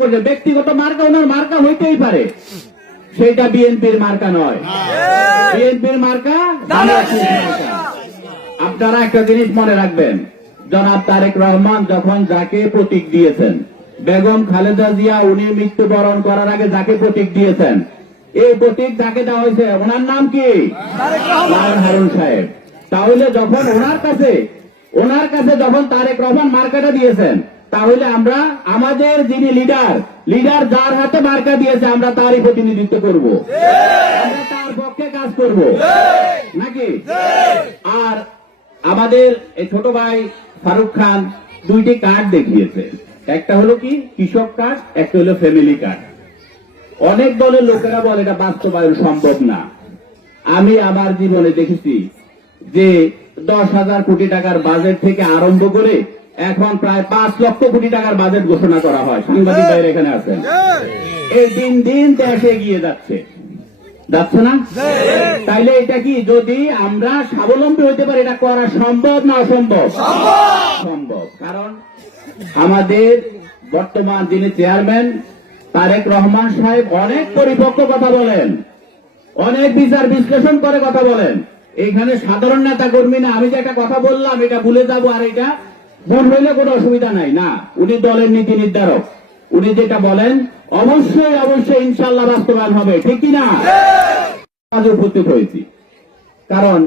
ব্যক্তিগত মার্কা ওনার মার্কা হইতেই পারে, সেটা বিএনপির মার্কা নয়। বিএনপির মার্কা আপনারা একটা জিনিস মনে রাখবেন, জনাব তারেক রহমান যখন যাকে প্রতীক দিয়েছেন, বেগম খালেদা জিয়া উনি মৃত্যুবরণ করার আগে যাকে প্রতীক দিয়েছেন, এই প্রতীক যাকে দেওয়া হয়েছে ওনার নাম কি? লায়ন হারুন সাহেব। তাহলে যখন ওনার কাছে যখন তারেক রহমান মার্কাটা দিয়েছেন, তাহলে আমরা আমাদের যিনি লিডার যার হাতে মার্কা দিয়েছে আমরা তারই প্রতিনিধিত্ব করব, আমরা তার পক্ষে কাজ করব নাকি? আর আমাদের এই ছোট ভাই ফারুক খান দুইটি কার্ড দেখিয়েছে, একটা হলো কি কৃষক কার্ড, একটা হলো ফ্যামিলি কার্ড। অনেক দলের লোকেরা বলে এটা বাস্তবায়ন সম্ভব না। আমি আমার জীবনে দেখেছি যে 10,000 কোটি টাকার বাজেট থেকে আরম্ভ করে এখন প্রায় 5 লক্ষ কোটি টাকার বাজেট ঘোষণা করা হয়। সাংবাদিক ভাইরা এখানে আছেন, এই দিন দেশ এগিয়ে যাচ্ছে না? তাইলে এটা কি যদি আমরা স্বাবলম্বী হতে পারি, এটা করা সম্ভব না অসম্ভব? সম্ভব। কারণ আমাদের বর্তমান যিনি চেয়ারম্যান তারেক রহমান সাহেব অনেক পরিপক্ক কথা বলেন, অনেক বিচার বিশ্লেষণ করে কথা বলেন। এইখানে সাধারণ নেতা কর্মী না, আমি যে একটা কথা বললাম এটা ভুলে যাব আর এটা মন হইলে কোনো অসুবিধা নাই না। উনি দলের নীতি নির্ধারক, উনি যেটা বলেন অবশ্যই ইনশাল্লাহ বাস্তবায়ন হবে, ঠিক কিনা? কাজে উপস্থিত হয়েছি কারণ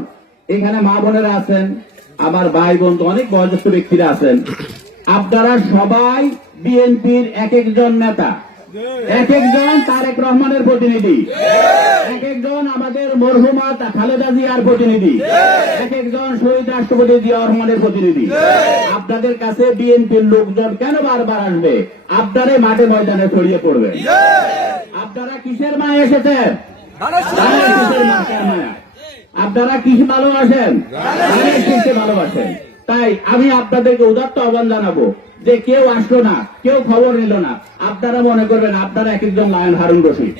এখানে মা বোনেরা আছেন, আমার ভাই বন্ধু অনেক বয়োজ্যেষ্ঠ ব্যক্তিরা আছেন। আপনারা সবাই বিএনপির এক একজন নেতা, এক একজন তারেক রহমানের প্রতিনিধি, এক একজন আমাদের মরহুমা খালেদা জিয়ার প্রতিনিধি, এক একজন শহীদ রাষ্ট্রপতি জিয়া রহমানের প্রতিনিধি। আপনাদের কাছে বিএনপির লোকজন কেন বারবার আসবে? আপনারা মাঠে ময়দানে ছড়িয়ে পড়বেন। আপনারা কিসের মায় এসেছেন? আপনারা কিস ভালোবাসেন? ভালোবাসেন। তাই আমি আপনাদেরকে উদাত্ত আহ্বান জানাবো যে কেউ আসলো না, কেউ খবর নিল না, আপনারা মনে করবেন আপনারা এক একজন লায়ন হারুন রশিদ,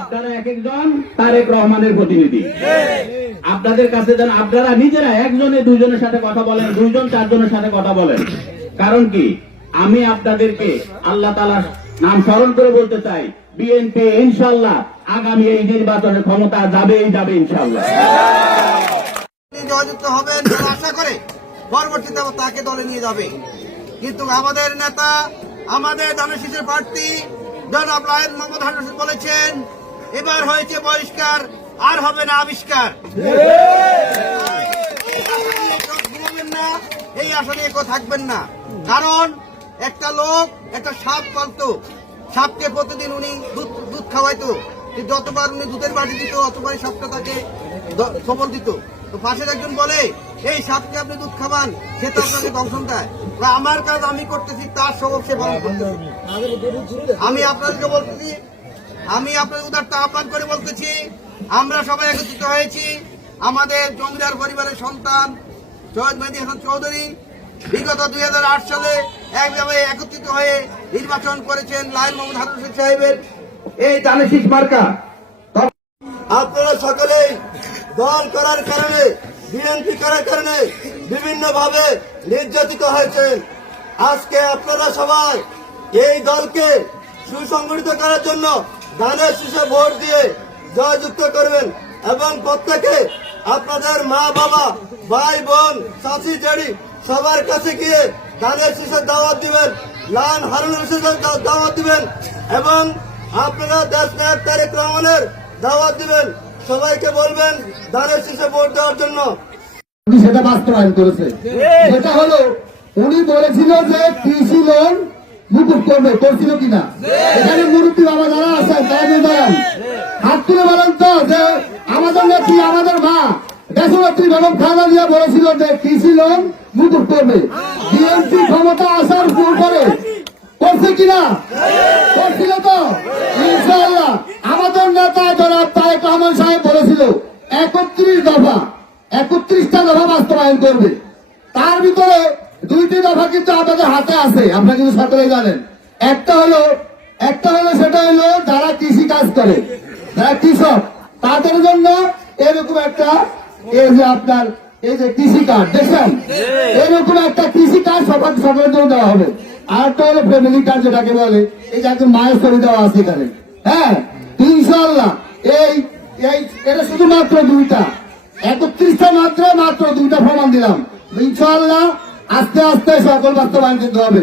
আপনারা এক একজন তারেক রহমানের প্রতিনিধি। আপনাদের কাছে যেন আপনারা নিজেরা একজনে দুইজনের সাথে কথা বলেন, 2-4 জনের সাথে কথা বলেন। কারণ কি আমি আপনাদেরকে আল্লাহ তাআলার নাম স্মরণ করে বলতে চাই, বিএনপি ইনশাআল্লাহ আগামী এই নির্বাচনে ক্ষমতা যাবে ইনশাআল্লাহ। জয়যুক্ত হবেন আশা করে পরবর্তীতে তাকে দলে নিয়ে যাবে। কিন্তু আমাদের নেতা, আমাদের ধানের শীষের প্রার্থী জনাব লায়ন মোহাম্মদ হারুন রশিদ বলেছেন এবার হয়েছে বহিষ্কার, আর হবে না আবিষ্কার। এই আশা নিয়ে কেউ থাকবেন না। কারণ একটা লোক একটা সাপ পালতো, সাপকে প্রতিদিন উনি দুধ খাওয়াইতো, যতবার উনি দুধের বাটি দিত অতবারই সাপটা তাকে সবল দিত। তো পাশের একজন বলে এই সাপকে আপনি দুধ খাবান, সে তো আপনাকে দংশন দেয়। আমার কাজ আমি করতেছি, তার সবক সে পালন করতেছি। আমি আপনাদেরকে বলতেছি, আমি আপনাদের উদারতা আহ্বান করে বলতেছি, আমরা সবাই একত্রিত হয়েছি। আমাদের জমিদার পরিবারের সন্তান সৈয়দ মেহেদী হাসান চৌধুরী বিগত 2008 সালে একভাবে একত্রিত হয়ে নির্বাচন করেছেন লায়ন মোহাম্মদ হারুন রশিদ সাহেবের এই ধানের শীষ মার্কা। আপনারা সকলেই দল করার কারণে, বিএনপি করার কারণে বিভিন্ন ভাবে নির্যাতিত হয়েছেন। আজকে আপনারা সবাই এই দলকে সুসংগঠিত করার জন্য ধানের শীষে ভোট দিয়ে জয়যুক্ত করবেন এবং প্রত্যেকে আপনাদের মা বাবা, ভাই বোন, চাচি চাচি সবার কাছে গিয়ে ধানের শীষের দাওয়াত দিবেন, লায়ন হারুন রশিদের দাওয়াত দিবেন এবং আপনারা দেশ নায়ক তারেক রহমানের দাওয়াত দিবেন। সবাইকে বলবেন ধানের শীষে ভোট দেওয়ার জন্য। সেটা বাস্তবায়ন করেছে, সেটা হলো উনি বলেছিল যে কৃষি লোন মুকুব করবে, করছিল কিনা? এখানে মুরব্বী বাবা যারা আছেন তারা বলেন, হাত তুলে বলেন তো যে আমাদের নেত্রী, আমাদের মা দেশনেত্রী বেগম খালেদা জিয়া বলেছিল যে কৃষি লোন মুকুব করবে। বিএনপি ক্ষমতা আসার পরে করছে কিনা? করছিল তো ইনশাআল্লাহ। আমাদের নেতা জনাব তারেক রহমান সাহেব বলেছিল 31টা দফা বাস্তবায়ন করবে। তার ভিতরে 2টি দফা কিন্তু আপনাদের হাতে আছে, আপনারা কিন্তু সকলেই জানেন। একটা হলো সেটা হলো যারা কৃষি কাজ করে, যারা কৃষক, তাদের জন্য এরকম একটা এই যে আপনার এই যে কৃষি কার্ড দেখেন, এরকম একটা কৃষি কার্ড সকলের জন্য দেওয়া হবে। আর তো হলো ফ্যামিলি কার্ড যেটাকে বলে, এই যে একজন মায়ের ছবি দেওয়া আছে এখানে। হ্যাঁ, ইনশাআল্লাহ এই এই এটা শুধুমাত্র 2টা, 31টা মাত্র 2টা প্রমাণ দিলাম। ইনশাআল্লাহ আস্তে আস্তে সকল বাস্তবায়ন করতে হবে।